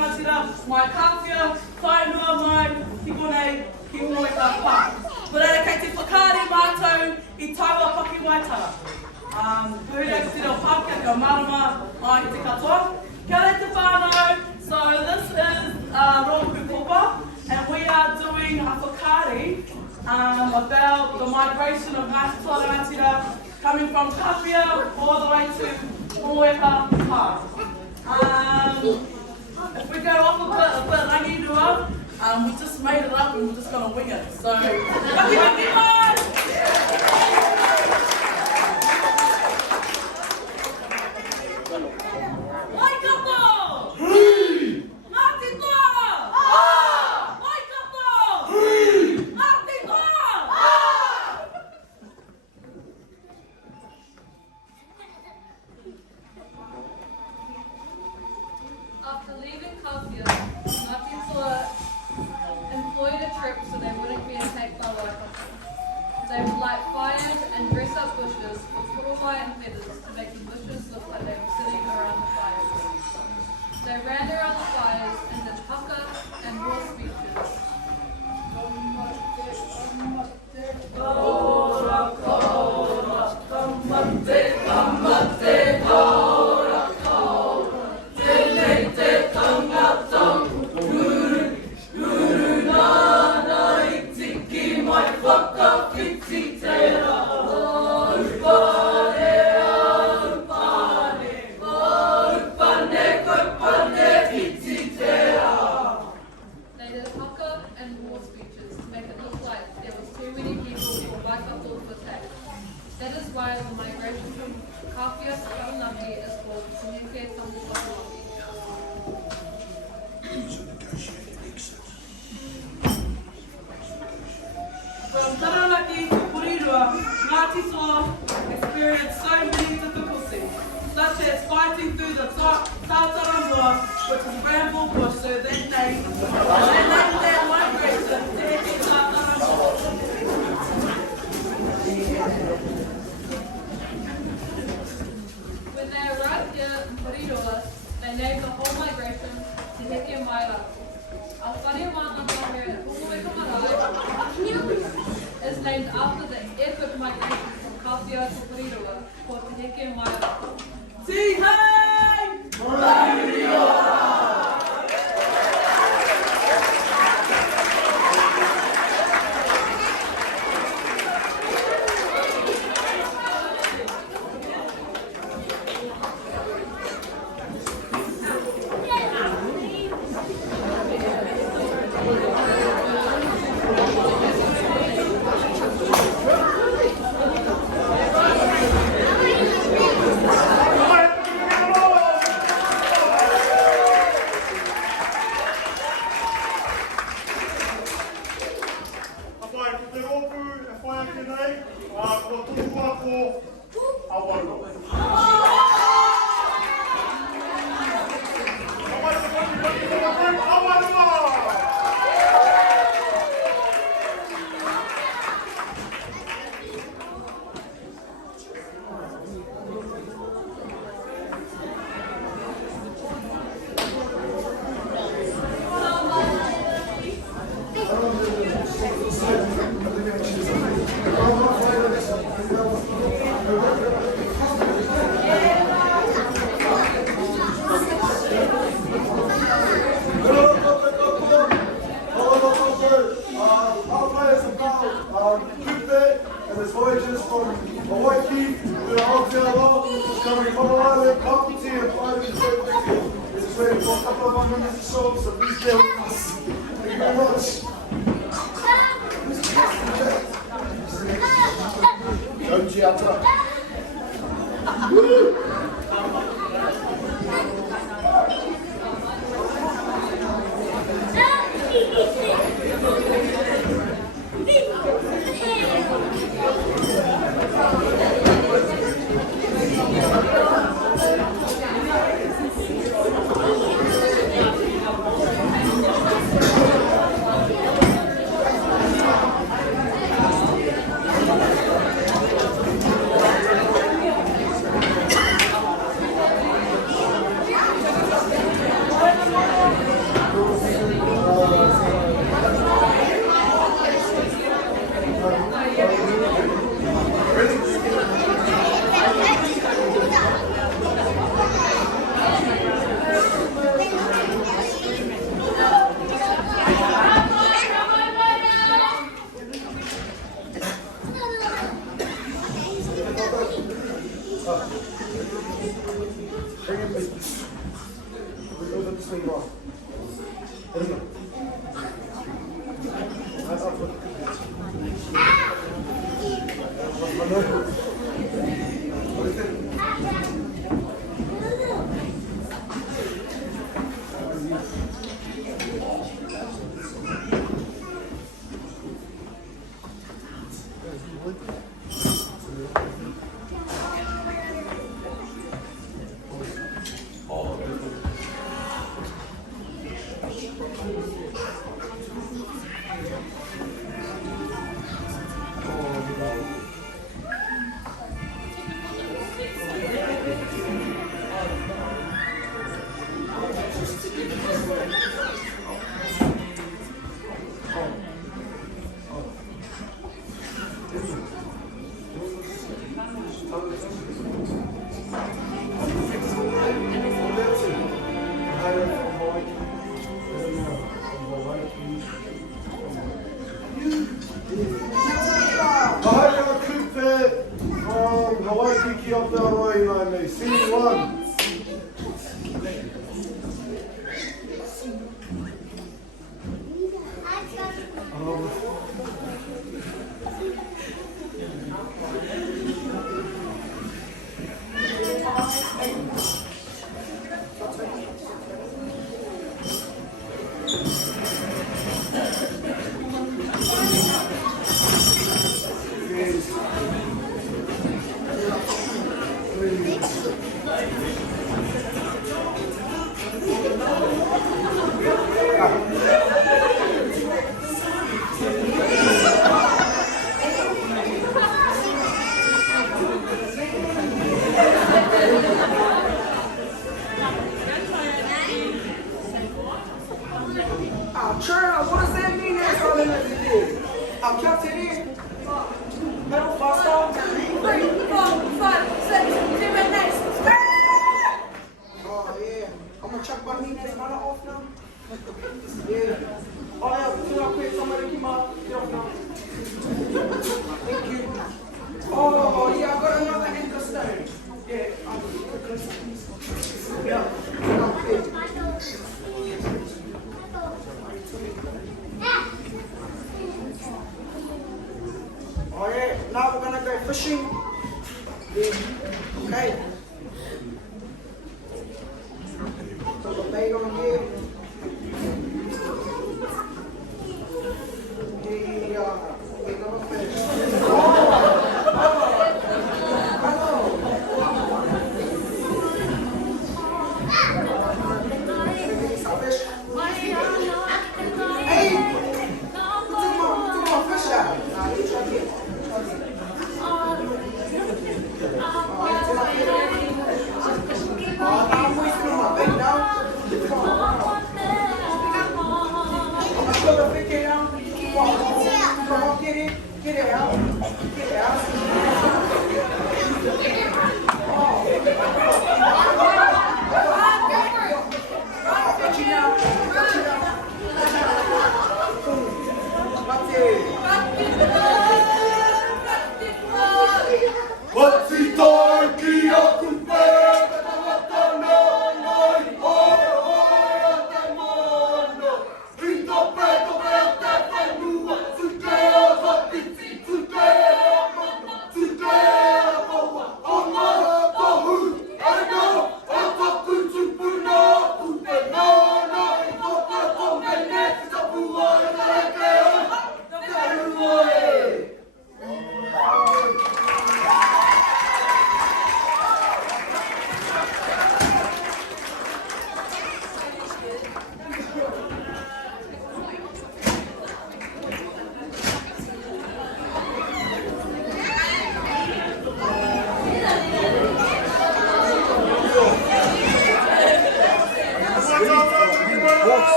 Rangatira, mai kātia, whainua mai, ki konei, ki Hongoeka pā. Pērere kei te whakaari mātou I taua paki waitara. Pērere ki te reo Pākehā ka marama ai te katoa. Kia ora te whānau. So this is Roku Popa, and we are doing a whakaari about the migration of Ngāti Rangatira coming from Kapia all the way to Hongoeka pā. If we go off a bit rangirua, we just made it up and we're just going to wing it. So, waki mai! After leaving Kapia, Ngāti employed a trip so they wouldn't be attacked by waikato. They would light fires and dress up bushes with purumai and feathers to make the bushes look like they were sitting around the fires. They ran around the fires and did haka and war speeches. That is why the migration from Kapia to Ngāti is called Huinga Tanguwhakamoki. From Taranaki to Porirua, Ngāti experienced so many difficulties, such as fighting through the Tautaramua, which is bramble bush, so they named their migration Te Heke Tautaramua. When they arrived here in Porirua, they named the whole migration Te Heke Marae. Our whare wānanga here at Hongoeka Marae is named after the epic migration from Kapia to Porirua called Te Heke Marae. Tihei! And his voyages from Hawaii to Aotearoa, coming from Marae, Ngāti, and finding the This is ready for a couple of 1 minutes or so, so please stay with us. Thank you very much.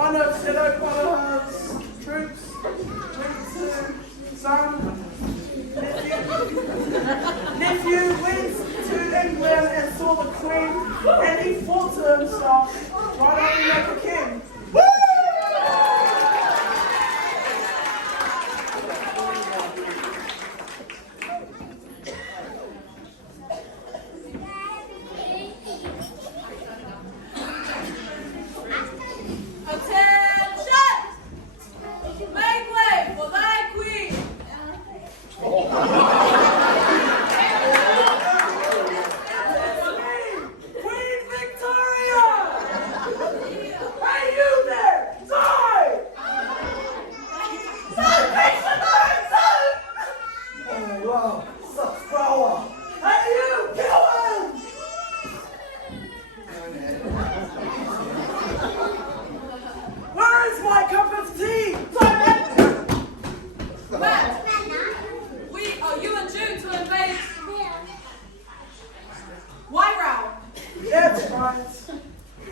One of Aotearoa's troops went to son, nephew went to England and saw the Queen, and he thought to himself, why don't we make a king?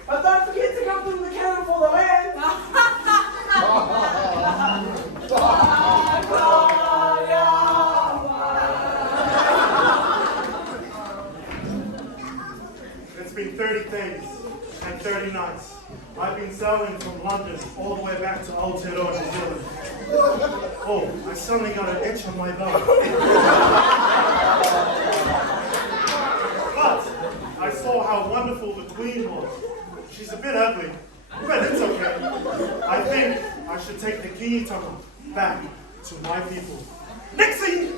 But don't forget to come through the cannon for the land. It's been 30 days and 30 nights. I've been sailing from London all the way back to Aotearoa, New Zealand. Oh, I suddenly got an itch on my bum. But I saw how wonderful the Queen was. She's a bit ugly, but it's okay. I think I should take the kingitama back to my people. Next scene!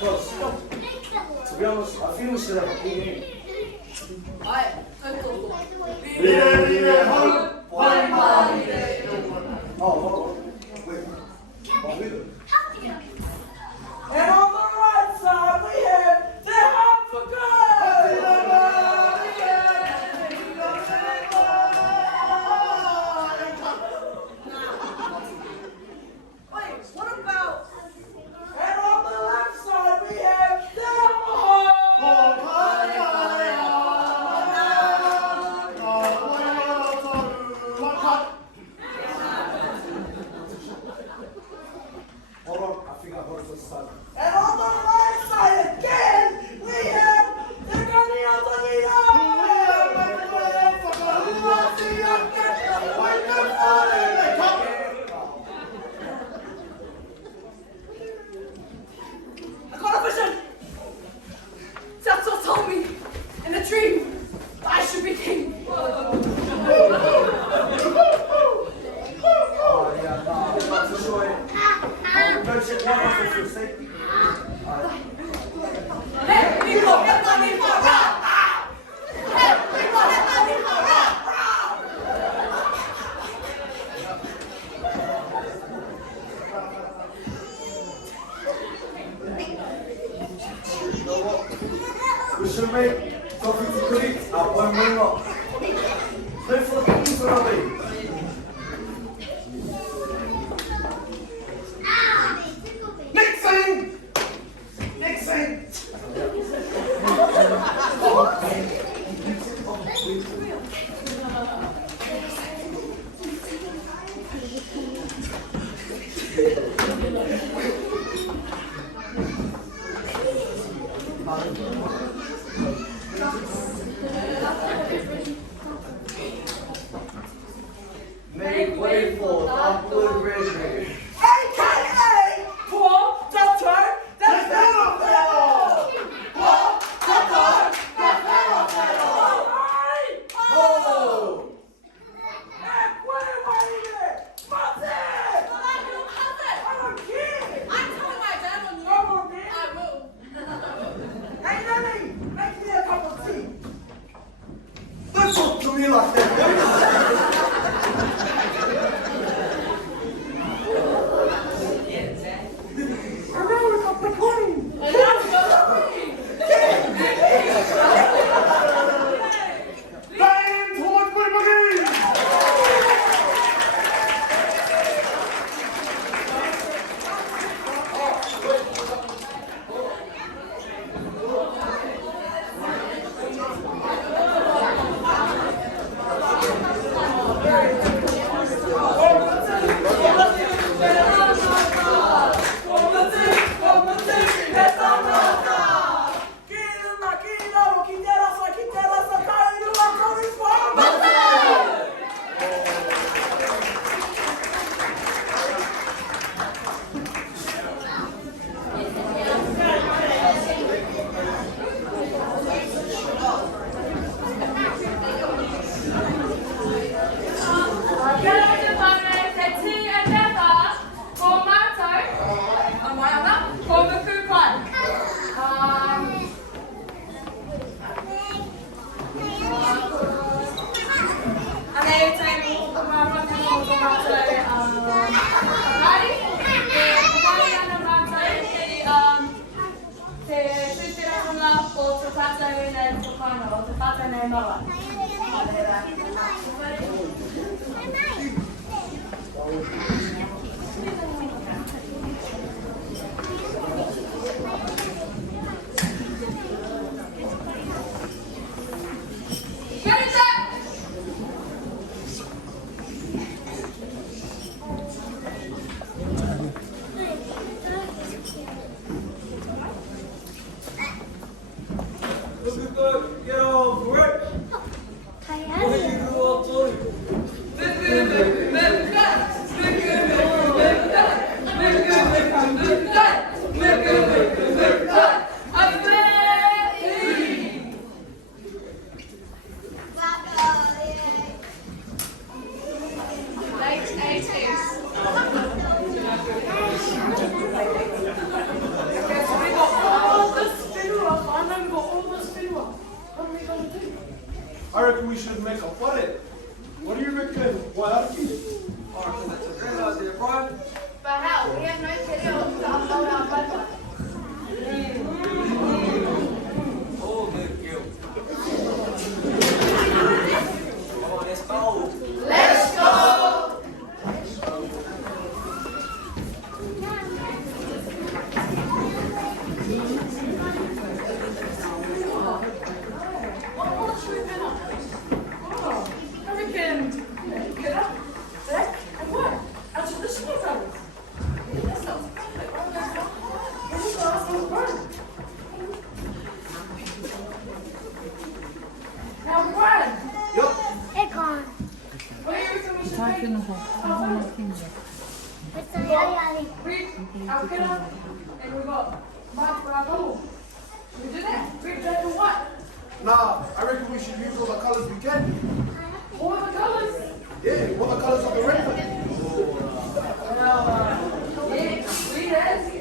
Well, stop. To be honest, I feel we should have a meeting. Wait. And on the right side we have the Heart for Wait, what about? And on the left side we have the Heart. Hold on, I think I got it this time. And on the right side again, we have the I got a vision. Tato told me in a dream that I should be king. Oh, yeah, no, I'm not too sure. I'll go check one off if you're safe. Hey, people, get me for a round. Hey, people, get me for a round. You know what? We should make coffee to create at one minute. Play for the people already. Make way for upward river. AKA for Dr. Developmental! For Dr. Developmental! Oh! Hey, wait! Martin! I don't care! I'm telling my dad on you. Come on, man! I will. Hey, Nanny, make me a cup of tea. Don't talk to me like that. te o maroti o te mātai whakari. Te whakari ana mātai te tūtirahanga o te tātou nei whakanga, o te tātou nei Marae. I reckon we should make a flooded. What do you reckon? Why are you? I reckon that's a great idea, Brian. But how? We have no te reo to upload our website. Oh, good girl. Come on, let's go. Let's go! Our killer, and we got Mike for our goal. Should we do that? Red, black, and white. Nah, I reckon we should use all the colours we can. All the colours. Yeah, what the colours of the rainbow? Yeah, we have.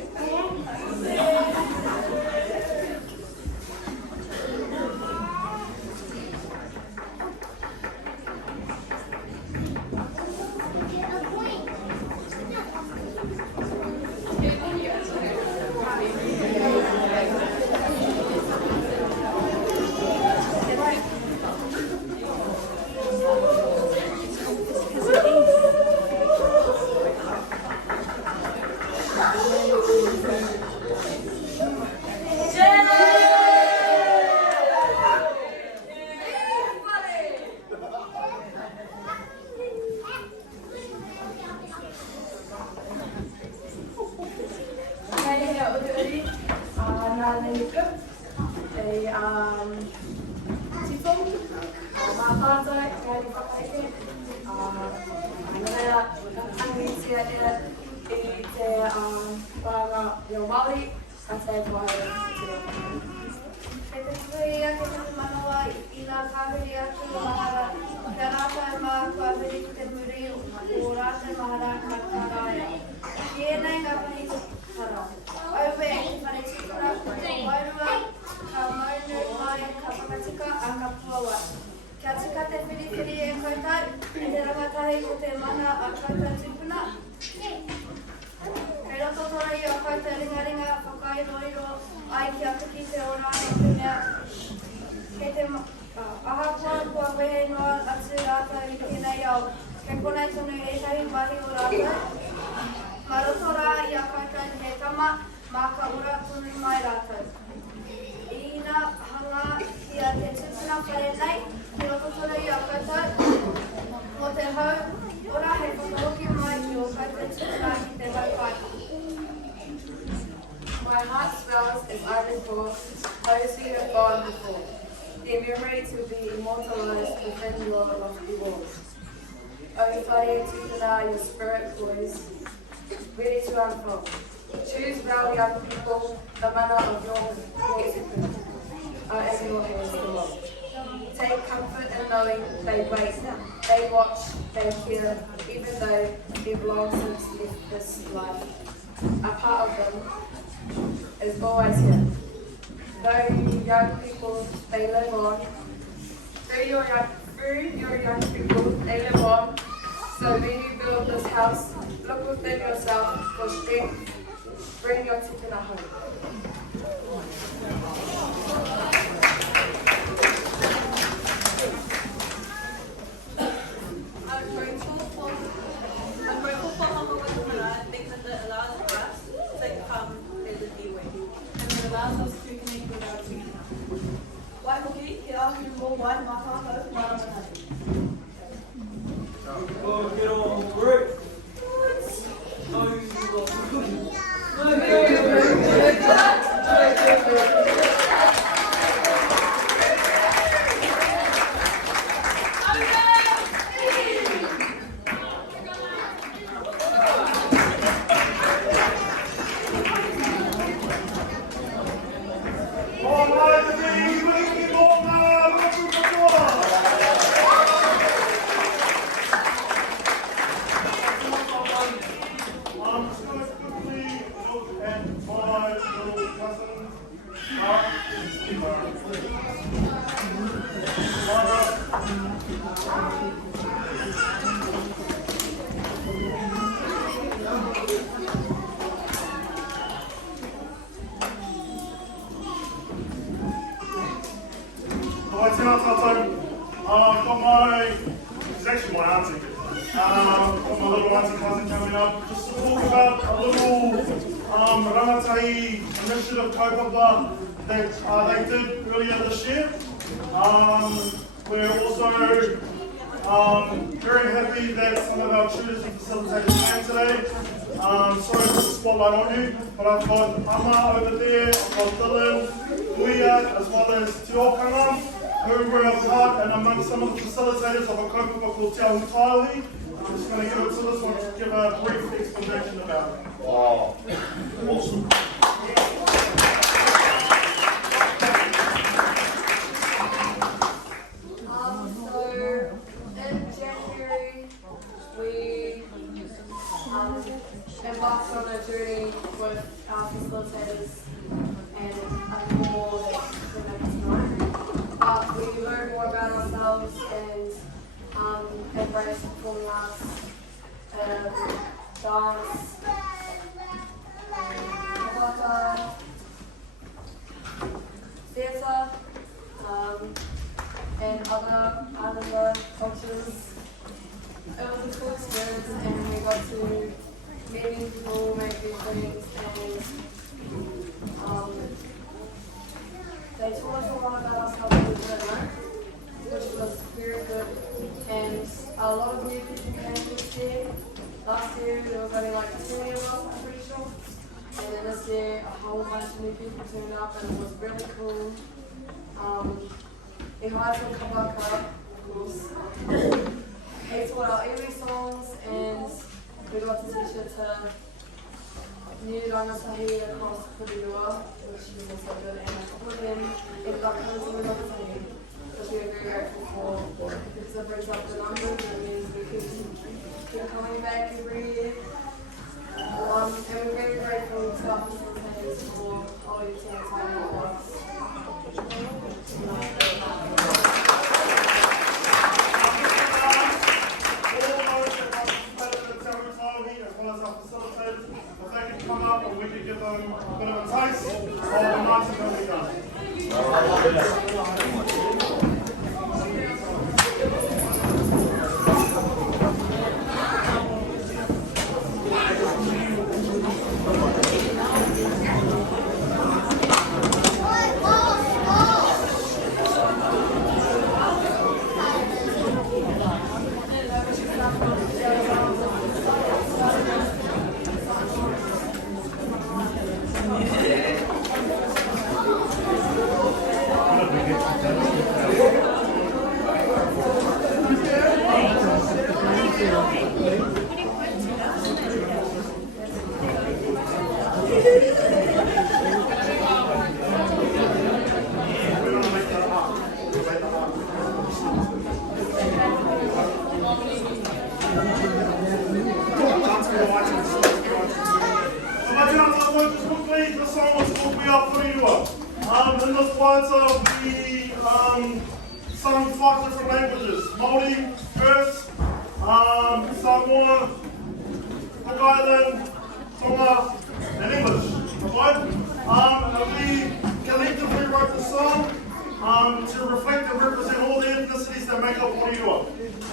Kia tika te whiriwhiri e koutou, e te rangatahi ko te mana a koutou tupuna. Kei roto tora i a koutou ringaringa whakairoiro ai ki a tiki te orana te mea. Kei te ahapoa kua wehe noa atu rātou i tēnei au. Kei konei tonu e tahi mahi o rātou. Ma roto rā i a koutou he tama, mā ka ora tonu mai rātou. Ina hanga ki a te tupuna whare nei, ki roto tora i a koutou. Mo te hau, ora he whakahoki mai i o koutou tupuna i te haupai. My heart swells as I recall those who have gone before, their memory to be immortalized within your lofty walls. O whae tupuna, your spirit poised, ready to unfold. Choose well, young people, the mana of your tupuna are in your hands to hold. Take comfort in knowing they wait, they watch, they hear, even though they've long since left this life. A part of them is always here. Though young people, they live on. Through your young people, they live So when you build this house, look within yourself for strength. Bring your tikana home. I'm grateful for Hongoeka Marae, because it allows for us to come as a iwi, and it allows us to connect with our tikana. Waihoki, he ahu mō wai Whakangahau Rangatahi. Oh, get on work. Got my, it's actually my auntie. Got my little auntie cousin coming up just to talk about a little Rangatahi initiative kaupapa that they did earlier this year. We're also very happy that some of our tutors and facilitators came today. Sorry to put the spotlight on you, but I've got Ama over there, I've got Dylan, Huinga, as well as Te Okanga, who were a part and among some of the facilitators of a kaupapa called Te Rangatahi. I'm just going to give it to this one to give a brief explanation about it. Wow, awesome. So in January, we embarked on a journey with our facilitators, and I know more that we're making tonight. But we learned more about ourselves and embraced performing arts, dance, waka, theatre, and other cultures. It was a cool experience, and we got to meet new people, make new friends, and they taught us a lot about ourselves we didn't know, which was very good. And a lot of new people came this year. Last year there was only like 20 of us, I'm pretty sure. And then this year a whole bunch of new people turned up, and it was really cool. We hired some kabaka, of course. They taught our iwi songs, and we got to teach it to new Rangatahi across Kururua, which was also good. And a couple of them ended up coming to the Rangatahi, which we are very grateful for, because it brings up the numbers and it means we keep coming back every year. And we're very grateful to our facilitators for all your time with us. If they can come up and we can give them a bit of a taste of the nice that we've done. This song was called We Are Whirua. In this waiata, we sung 5 different languages: Māori, first, some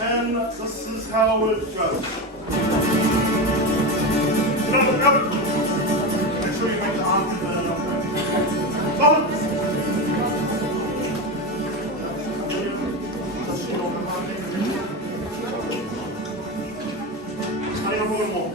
And this is how it goes. Grab it. Make sure you make the arms in the balance. Aí eu vou irmão.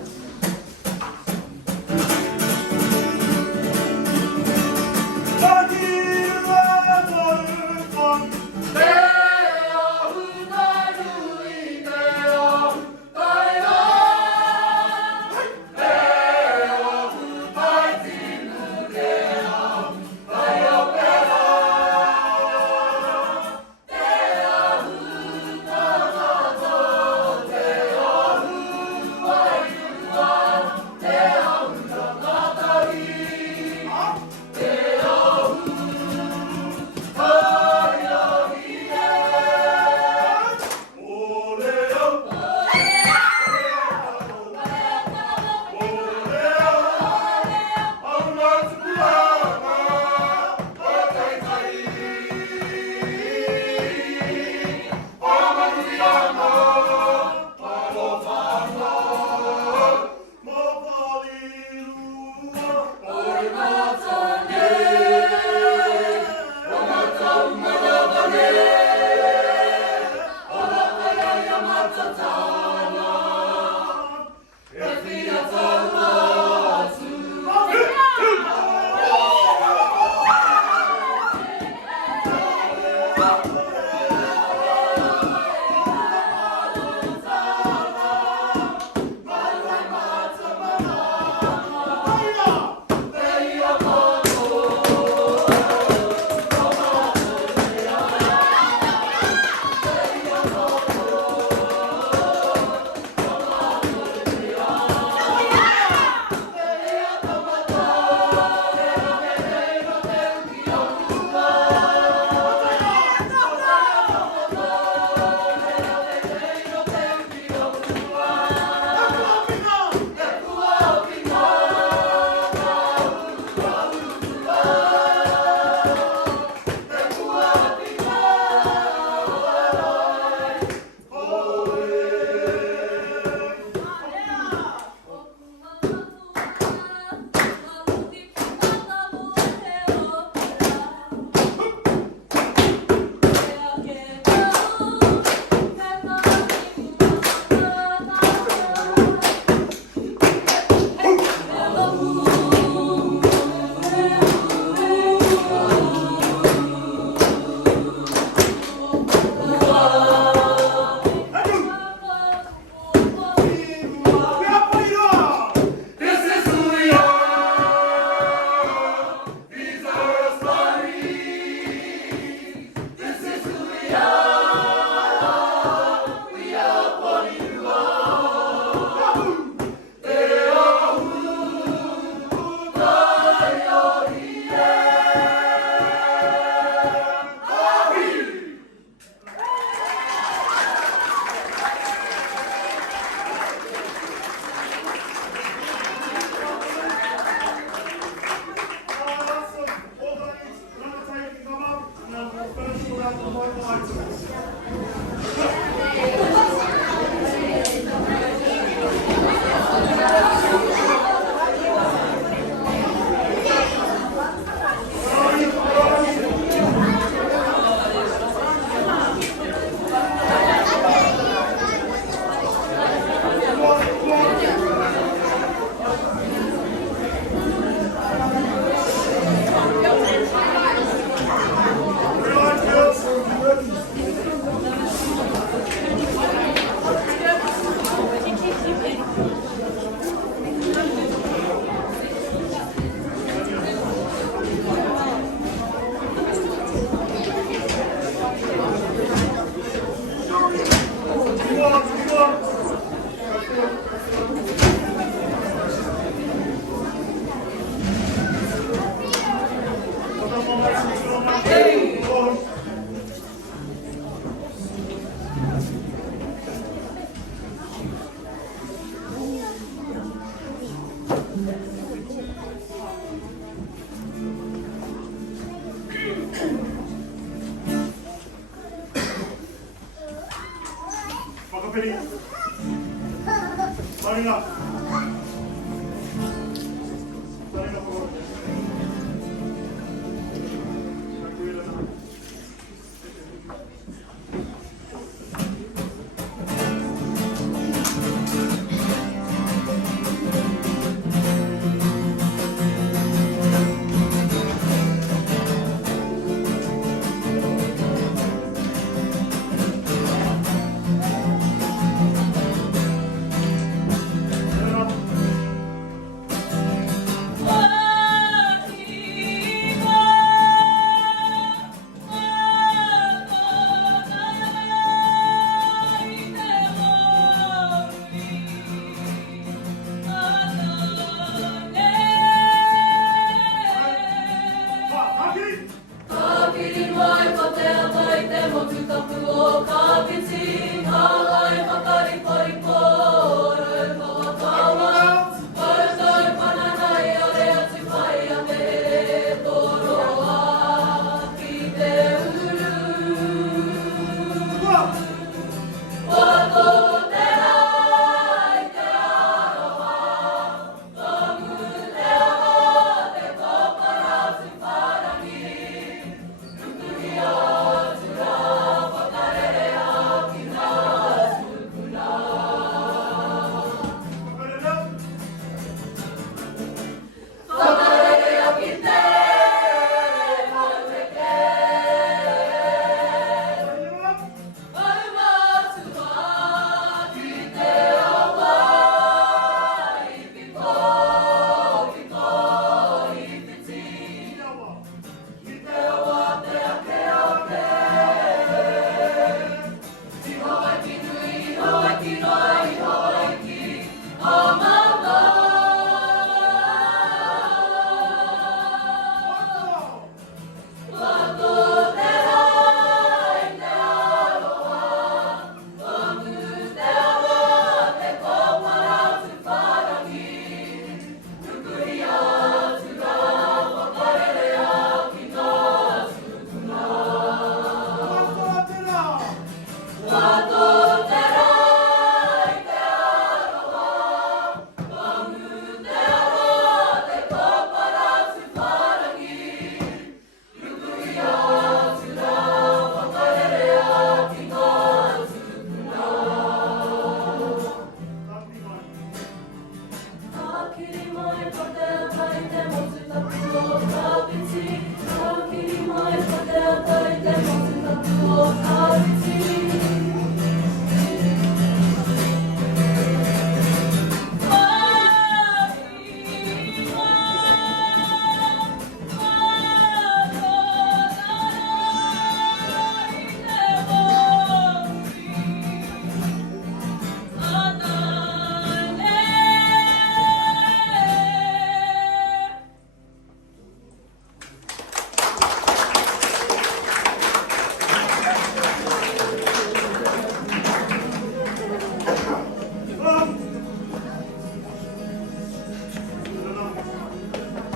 Whakapiri. Marina.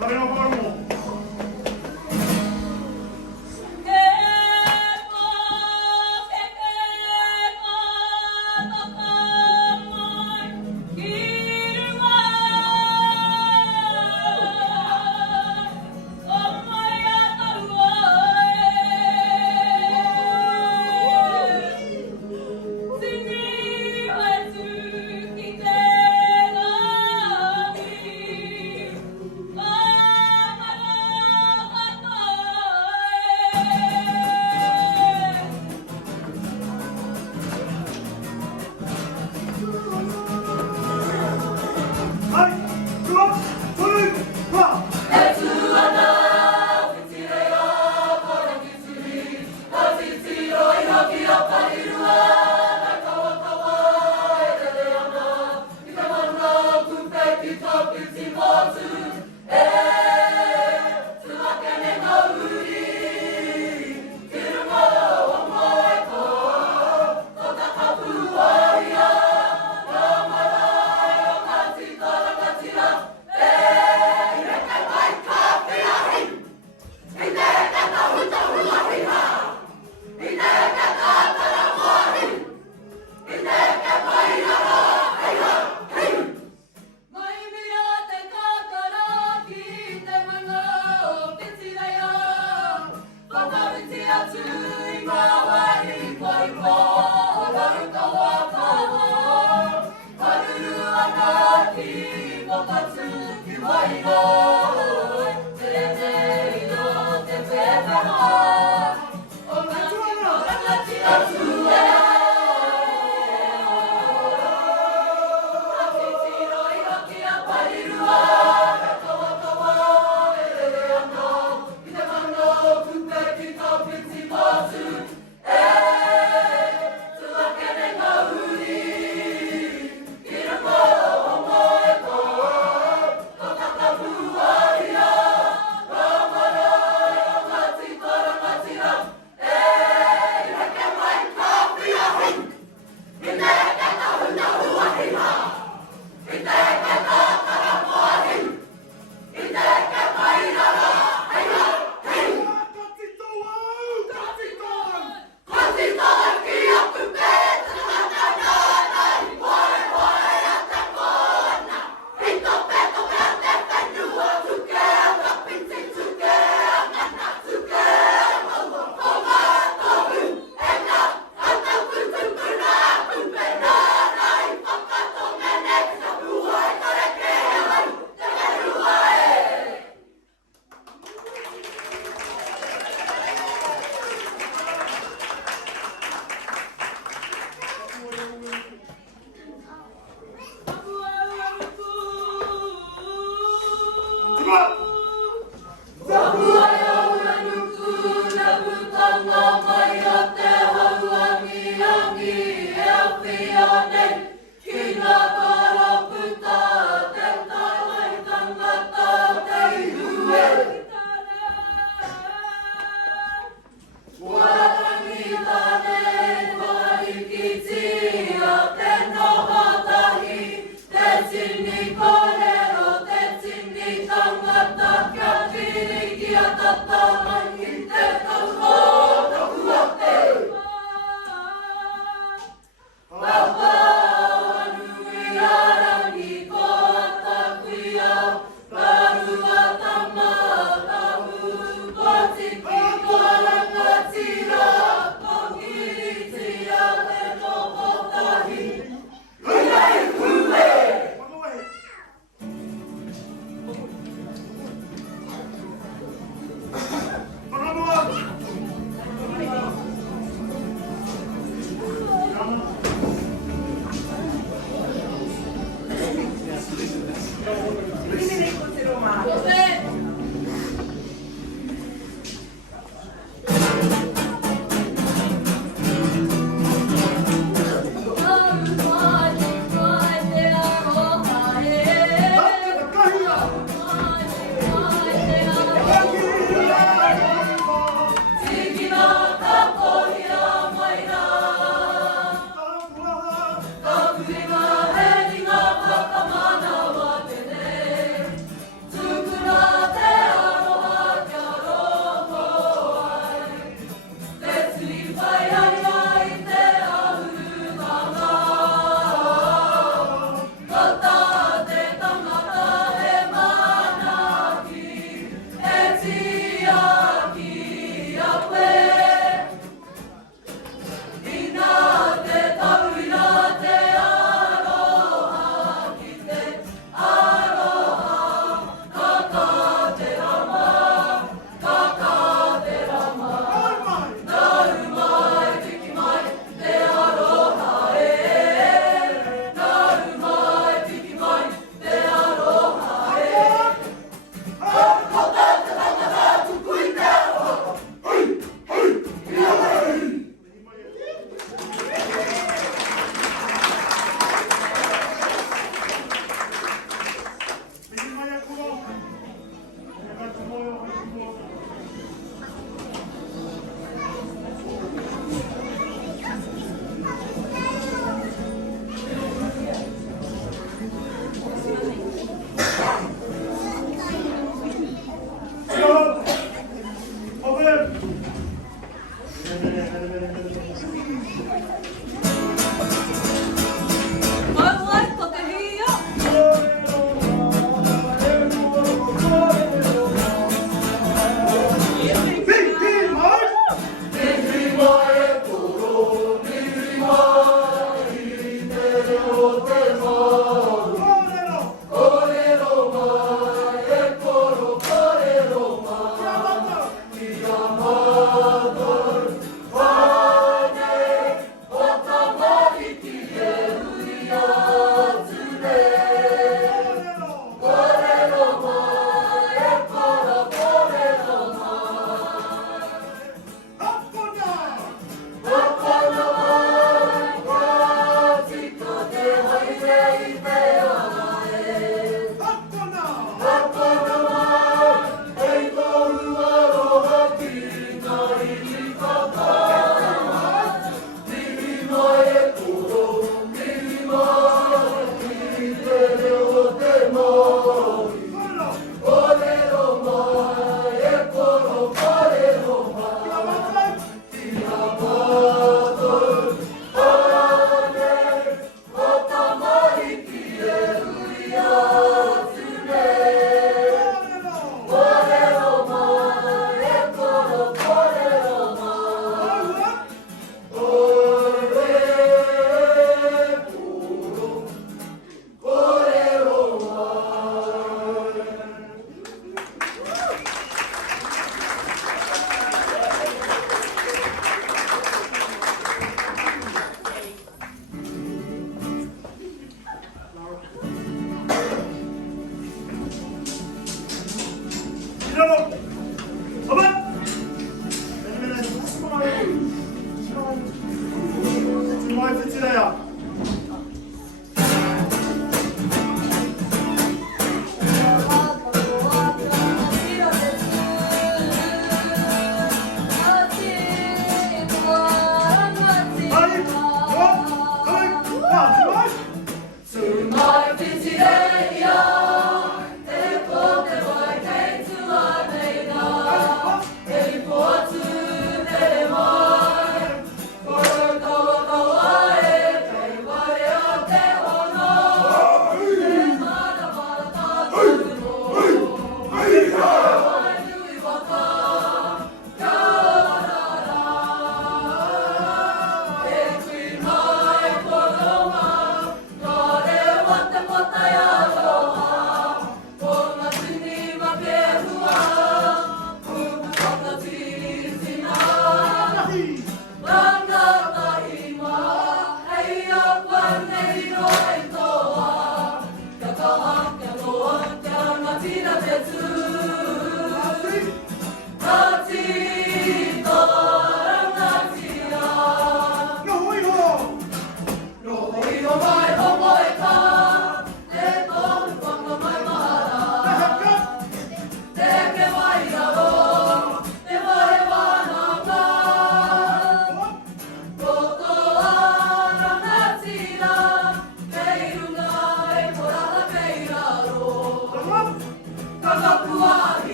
Marina, por favor. Bye.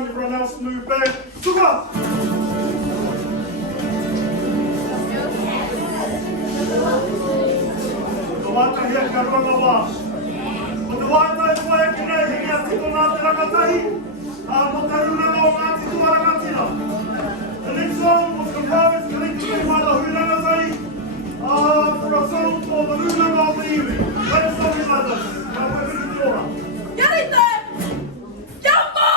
everyone else move back. Suga! Waka hea kia Rangawā. Mo te wātai whae ki nei he kia tiko Ngāti Rangatahi. Mo te runanga o Ngāti tua Rangatira. The next song was composed collectively by the Rangatahi for a song called the Runanga of the Iwi. Let's song it like this. Kia koe whiri te ora. Yarite! Jambo!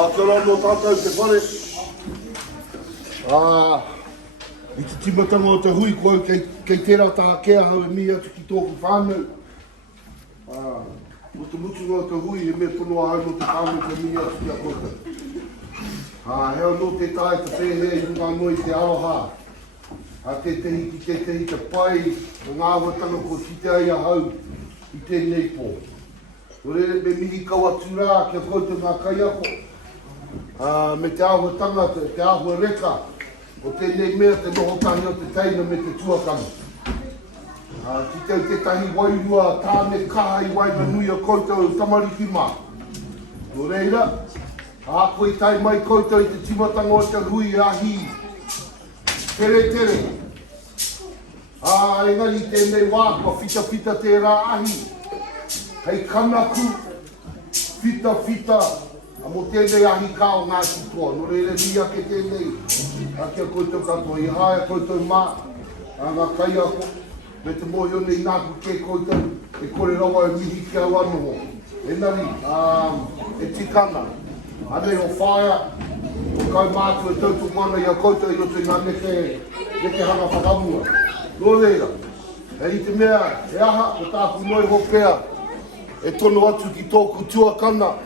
Ātara no tātou te whare. I te timatanga o te hui koe kei tērā tā kea hau e mi atu ki tōku whānau. O te mutunga o te hui e me punua hau no te whānau te mi atu ki a kota. Heo no te tae te whēhe i ngā noi te aroha. Te tehi ki te tehi te pai o ngā watanga ko ki te aia hau i tēnei pō. Ore me mihi kaua tūrā kia koutou ngā kaiako. Me te ahua tangata, te ahua reka. O tēnei mea te noho tahi o te teina me te tuakana. Ki tau te tahi wairua tāne kaha I waina nui o koutou tamariki mā. Nō reira, a koe tai mai koutou I te timatanga o te hui ahi. Tere tere. Engari tēnei wā, kua whita whita tērā ahi. Hei kanaku, whita whita, a mo tēnei ahi kā o Ngāti toa. Nō reira ria ke tēnei, a kia koutou katoa. I haia koutou mā, a ngā kaiako, me te mohi o nei nāku ke koutou, e kore rawa e mihi ki au anoho. Engari, e tikana, anei o whaia, o kau mātua e tautu wana I a koutou I roto I ngā neke hanga whakamua. Nō reira, e I te mea, e aha, o tāku noi hopea, e tono atu ki tōku tuakana,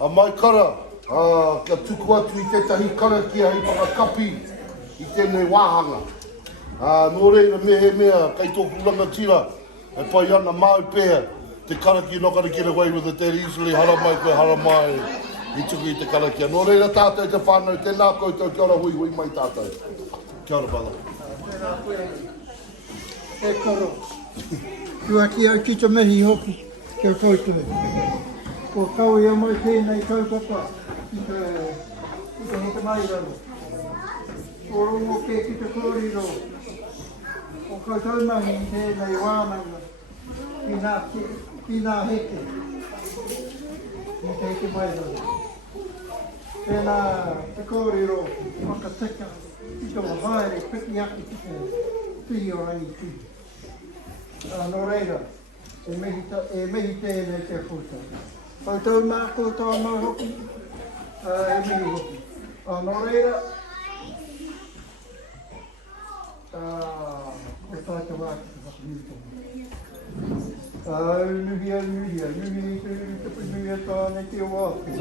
a mai kara, kia tuku atu I tētahi karakia I whakakapi I tēnei wāhanga. Nō reira mea, kei tōku rangatira, e pai ana mau pēr, te karaki you're not going to get away with it that easily, hara mai koe, hara mai, I tuku I te karakia. Nō reira tātou te whānau, tēnā koutou, kia ora hui, hui mai tātou. Kia ora, brother. E koro. Tua ki au ki te mehi hoki, kia koutou. Ko kau ia mai tēnei kaupapa, I te hoka mai raro. O rongo ke ki te kōrero. O koutou mahi I tēnei wānanga, ki nā heke. I te heke mai raro. Tēnā te kōrero, whakatika, I te haere, piki aki ki te tihi o rangi ki. Nō reira, e mehi tēnei te koutou. Koutou mā koutou mā hoki, e mehi hoki. Nō reira, ko tātou wāki te whakamuto. Nuhia, nuhi te tāne te wāki.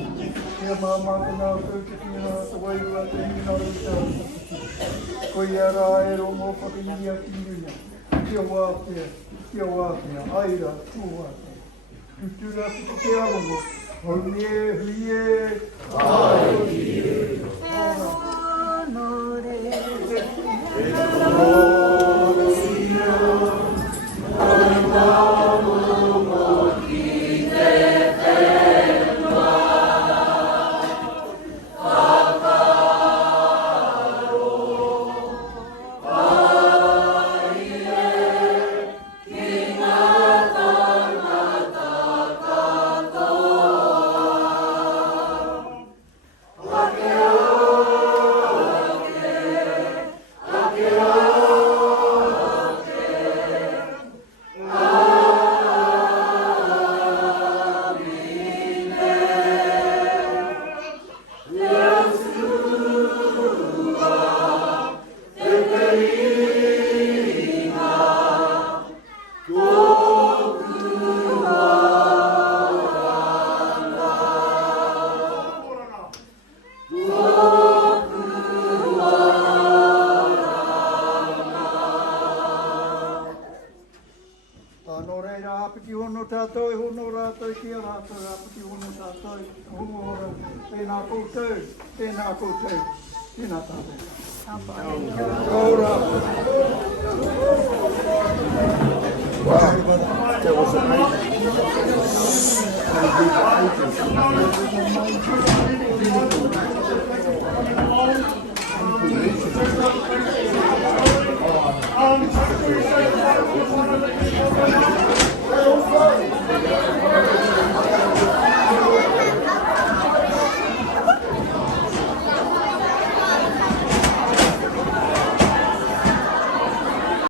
Kia māmata nā koutuki nā te wairua te hina o tātou. Ko ia rā e rongo whakaia ki runa. Kia wākia, aira, tūwākia. Tutura ki te arongo. Huie, tēnā koutou, tēnā tātou. Kaura. Wow, that was amazing.